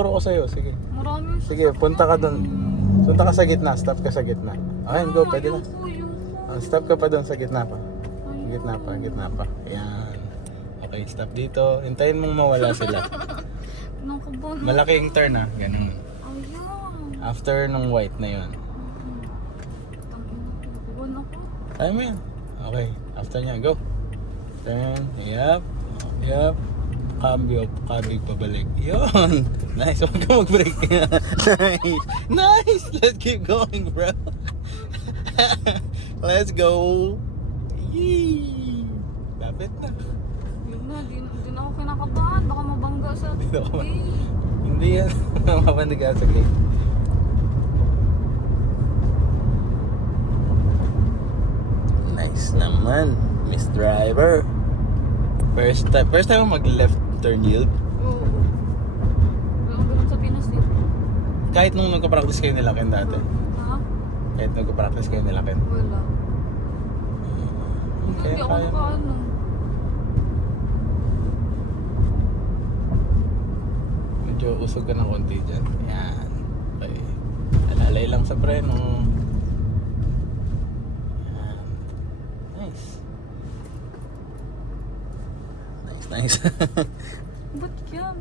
Turo ko sa'yo, sige. Maraming Sige, punta ka doon. Punta ka sa gitna, stop ka sa gitna. Ayun, go, pwede na. Stop ka pa doon sa gitna pa. Gitna pa. Ayan. Okay, stop dito. Hintayin mong mawala sila. Nakabahan. Malaking turn ah, ganun. Ayan. After nung white na yun. Nakabahan ako. Kaya mo yan. Okay, after niya, go. Turn, yup. Yup. Cambio, kabig pabalik. Yun. Nice, huwag ka mag-break. Nice. Nice. Let's keep going, bro. Let's go. Yee. Lapit na. Yun na, di na ako kinakabahan. Baka mabangga sa Di na ako- gate. Hindi yan. Mapandig ka sa gate. Nice naman, Miss Driver. First time mo mag-left turn yield. Oo. Walang ganun sa Pinas eh. Kahit nung nagka-practice kayo nilakin dati. Ha? Kahit nagka-practice kayo nilakin. Wala. Kaya Hindi ako kaya. nakaano. Medyo usog ka ng konti dyan. Yan. Okay. Alalay lang sa preno. Yan. Nice. Nice. Ba't yan?